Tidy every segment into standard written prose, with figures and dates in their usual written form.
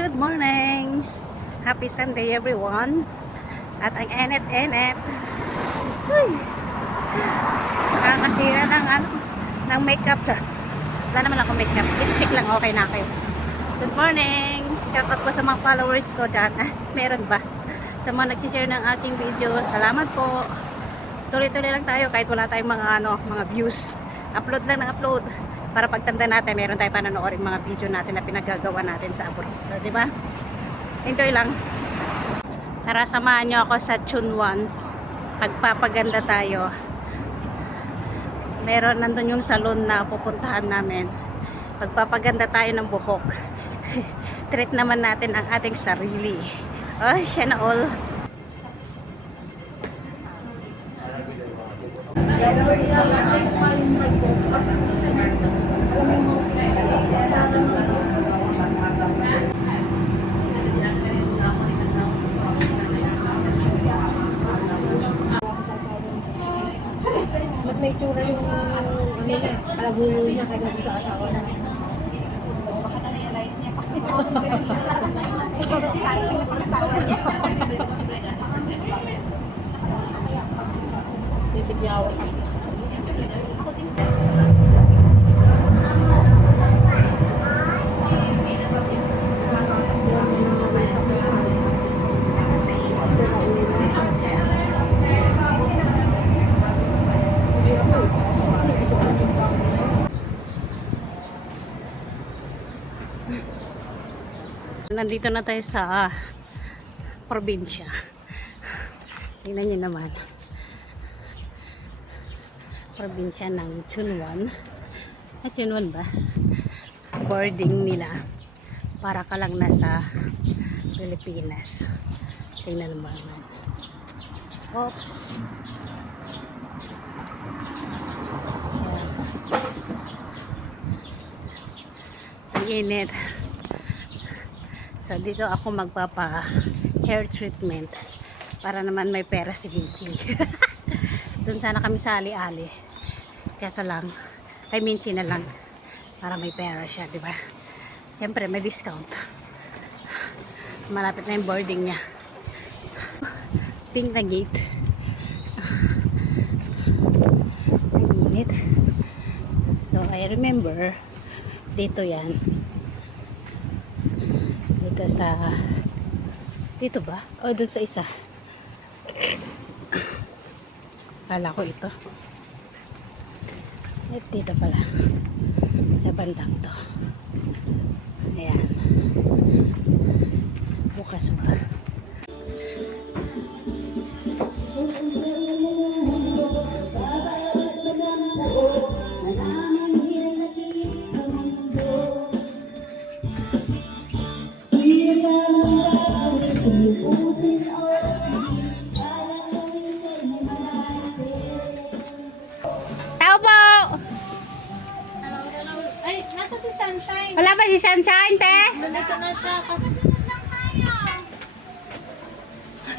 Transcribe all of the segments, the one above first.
good morning! Happy Sunday everyone! At ang enit-enit. Nakakasira ng makeup siya. Wala naman ako makeup. Lipstick lang, okay na kayo. Good morning! Shoutout po sa mga followers ko dyan. Meron ba? Sa mga nag-share ng aking video, salamat po. Tuloy-tuloy lang tayo kahit wala tayong mga views. Upload lang ng upload. Para pagtanda natin, meron tayo panonoorin mga video natin na pinagagawa natin sa abroad. So, diba? Enjoy lang. Tara, samahan nyo ako sa Chunwon. Pagpapaganda tayo. Nandun yung salon na pupuntahan namin. Pagpapaganda tayo ng buhok. Treat naman natin ang ating sarili. Oh, siya na all. Mas may tura yung palagulo niya kaya sa asawa na. Baka na-realize niya pa. Asawa niya. Titigyawan ako. Nandito na tayo sa probinsya. Tingnan niyo naman. Probinsya ng Chunwon. Chunwon ba? Boarding nila. Para ka lang nasa Pilipinas. Tingnan naman. Oops. Ang init. So, dito ako magpapa hair treatment para naman may pera si Minchi. Doon sana kami sa ali-ali. Kaya lang, kay Minchi na lang para may pera siya, di ba? Siyempre, may discount. Malapit na yung boarding niya. Pink na gate. Ang init. So, I remember, dito yan. Dito ba? O, doon sa isa. Kala ko ito. At dito pala. Sa bandang to. Ayan. Bukas ba? Wala ba si Sunshine, te? Nandito na siya.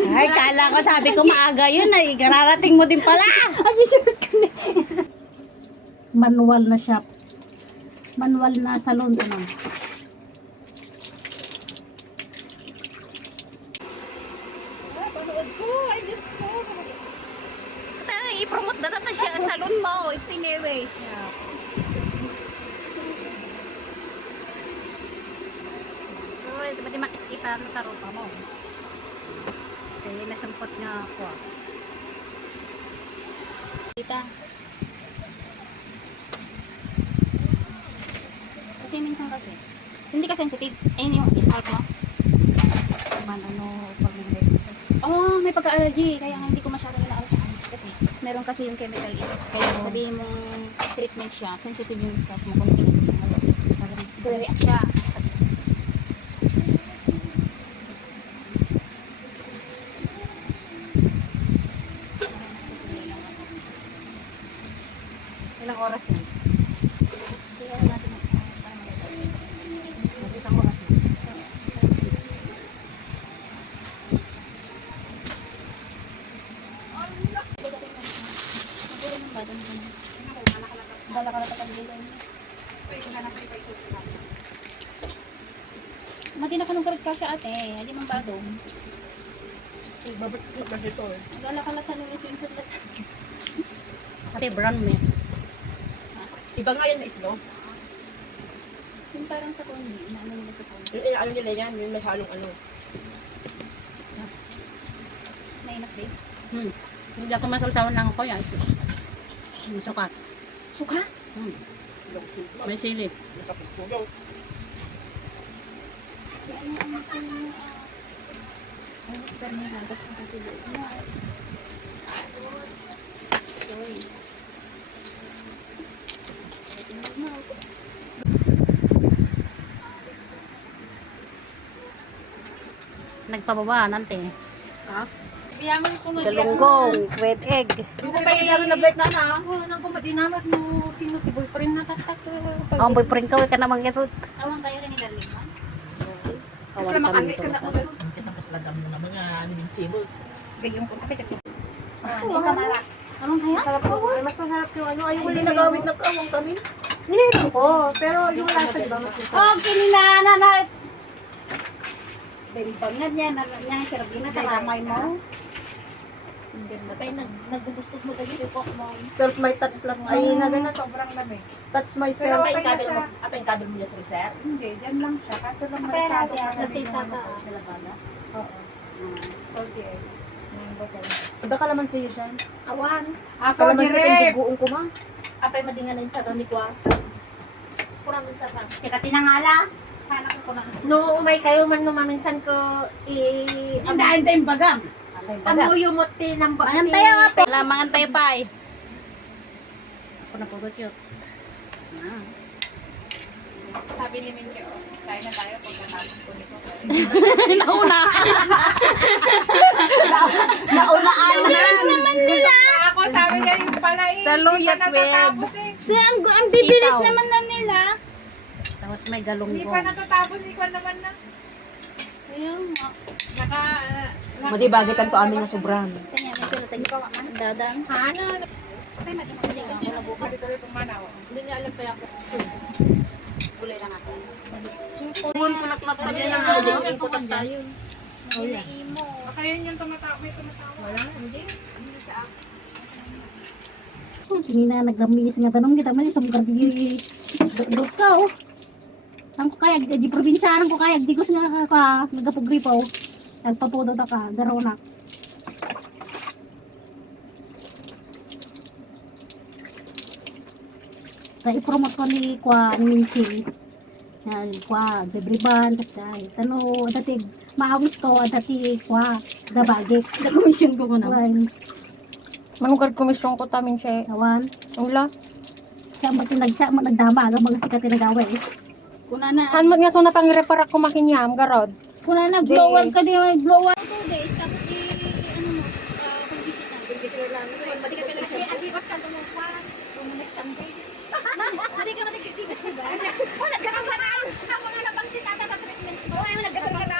Ay, kala ko, sabi ko maaga yun. Ay, kararating mo din pala. Ay, susunod ka na. Manual na shop. Manual na salon. Ano? Panood ko. Ay, Diyos ko. I-promote na natin siya ang salon mo. Ito anyway. Pwede makikita ng tarupa mo. Kaya nasampot nga ako. Kita. Kasi minsan kasi hindi ka sensitive. Ayun yung scalp mo. May pagka-allergy. Kaya nga hindi ko masyado nila-alas kasi meron kasi yung chemical is. Kaya sabihin mong treatment siya, sensitive yung scalp mo kung react siya. Ilang oras yun? Isang oras na. Dala ka na tapos dito. Mati na kanong karit ka siya ate. Hindi man badong. Babalik na dito eh. Nag-alak-alak nila yung sulat. Ate, brown milk. Iba nga yan na itlog. Yung parang sa kundi. Inaano nila sa kundi. Yung ano nila yan, yung may halong ano. Naimas babe. Hindi ako masalsawan lang ako yan. Sukat. Suka? May sili. Nakapagpugaw. Ano karne lang. Basta natuloy na. Sorry. Tingnan mo. Nagpababa, nante. Ha? Yaman sunod. Galunggong, red egg. Yung kung may laro na break na na. Nang pumadinamat mo. Sino ti boyfriend na tatak. Ang boyfriend ko, ka namang irot. Awang kayo rin ni Darling mo? Kasi makangit ka na ako. Kita pasladam na mga animinchino. Bigyan ko kapit. Hindi ka malak. Awang kaya? Masarap ko. Ay, mas masarap yung ano. Ayaw hindi nagawit ng kawang kami. Nilito ko, pero yung lasa, di ba? Oh, kininana na. Beribangan yan, yung sirabina, karamay mo. Kaya nagugustog mo dali yung mo. Self my touch lang. Ay, na ganun. Sobrang lamig. Touch myself. Apa yung kadal mo yung sir? Hindi, dyan lang siya. Kaso lang Kaya masyado. kasi tata. Oo. Okay. Ada ka naman sa'yo siya. Awan. Kalaman sa pinduguong ko ma. Apa yung madinganan sa kami ko? Kurang sa ka. Sika tinangala. Sana ko na. No, umay kayo man no maminsan ko Ang yung bagam. amuyo mo ti ng Mangan tayo nga po. Wala, mangan tayo pa eh. Ako na po cute. Sabi ni Minky, oh, kain na tayo pagkatapos ko nito. Nauna. Naunaan na. naman nila. Ako, sabi niya yung pala eh. Saluyot with Ang bibilis Sitaw. naman na nila. Tapos may Hindi pa galunggong. natatapos, ikaw naman na. Ayun. Naka, Madibagitan to amin na sobrang. Kanya may sulat ang ikaw man dadang. ano, Hindi pumanaw. Hindi niya alam kaya ako. Gulay lang ako. Pumun ko nakmata niya lang. Hindi ko tayo. Hindi na imo. Baka yun yung tumatawa, may tumatawa. Wala, hindi. Hindi na naglamis nga tanong kita man sa mga di dot ka oh. Ang ko kaya di probinsyanan ko kaya di ko nga ka nagapugripaw. Nagpapudo ta ka darona. Sa i-promote ko ni kwa ni Minching. Na kwa debriban tay tano dati maawis ko dati kwa gabagik. Nag-commission ko na. Wan Mangugar komisyon ko tamin siya. awan. Ula. Siya nagdama ang mga sikat tinagawa eh. Kuna na. Hanmat nga so na pang-repara ko makinyam, garod. Kuna na blower ka di may blower. 2 days tapos ano mo conditioner lang. Pati ka pinag-adiwas ka tumupa. Kung next Sunday. Hindi ka nag-adiwas diba? Wala ka pa na. Ako nga na bang sitata sa treatment. Oo, ay nagkakaroon na.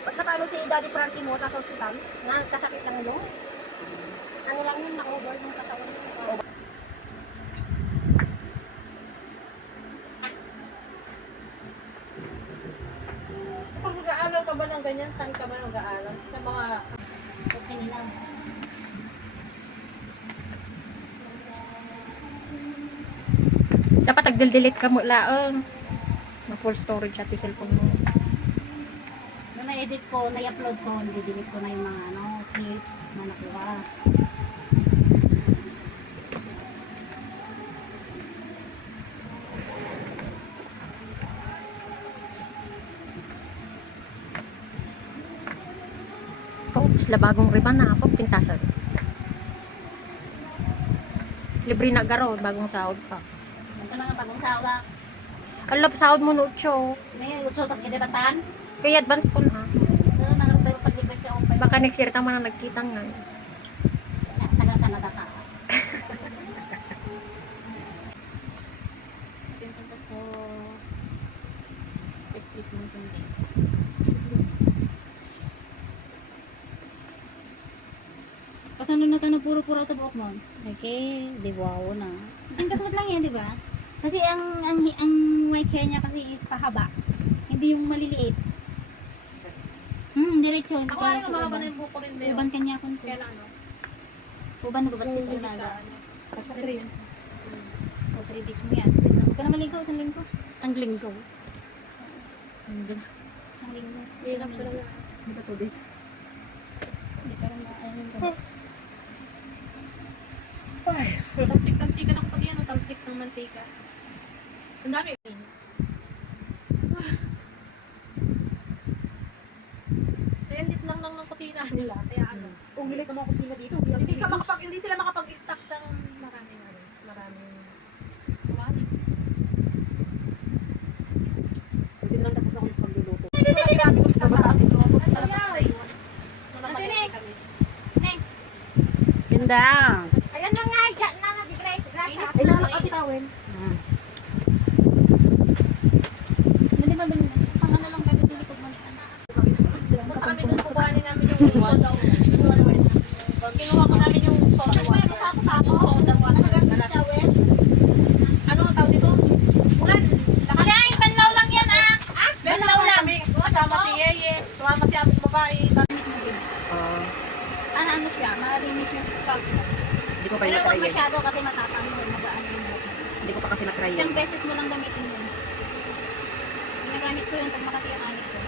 Pagkatalo si Daddy Frankie mo sa hospital, Kasakit ng ulo. ano lang yun, naka-over ng katawan. Pag mag-aaral ka ba ng ganyan, saan ka ba mag-aaral? Sa mga, Okay lang. Dapat tagdil-delete ka mo laong. Ma-full storage at yung cellphone mo. Nung na-edit ko, na-upload ko, nilidilip ko na yung mga ano, tips na nakuha. Oh, sila bagong riban na ako, pintasan. Libre na garo, bagong sahod pa. Ito na nga bagong sahod ah. Alap, sahod mo no, Cho. May utso at kidebatan. Kaya advance ko na. Ito na nga pero pag-libre ka o Baka next year tama na nagkita nga. taga-Canada ka. Pintas ko street mo kundi. Pasano na tayo puro-puro ito buhok mo? Okay, di wow na. Pintas mo lang yan, di ba? Kasi ang white hair niya kasi is pahaba. Hindi yung maliliit. Diretso. Hindi Ako kaya ay mahaba na yung buko rin ba yun? Uban kanya kun. Kaya na ano? Uban na babat ko Hindi na siya, aga. ano. Sa 3. O 3 days mo yan. Huwag ka na maligaw, isang linggo. Ang linggo. Isang linggo. Hirap talaga. Hindi ba 2 days? Hindi pa rin ayun ko. Talsik-talsikan ako pag yan, o talsik ng mantika. Ang dami. Relit lang ng kusina nila. Kaya ano. Umilit naman ako sila dito. Hindi sila makapag-stock ng maraming ano. Maraming kumali. Pwede lang tapos ako sa pagluluto. Ganda. Ayan na nga, dyan na nga, di grasa. Ay, nakakatawin. Hindi ba ba? Panga na lang kayo dito pag Punta kami doon, kukuhanin namin yung soda water. Kinuha ko namin yung soda water. Soda water. Ano ang tawag dito? Ulan. Siya, banlaw lang yan ah! Banlaw lang. Kasama si Yeye. Sumama si aming babae. Ano siya? Malinis yung scalp mo. Hindi ko pa Pero yun huwag na-try eh. masyado kasi matatang mo. Magaan yung buhok mo. Hindi ko pa kasi na-try Isang yun. beses mo lang gamitin yun. Ginagamit ko yun pag makati ang anit ko.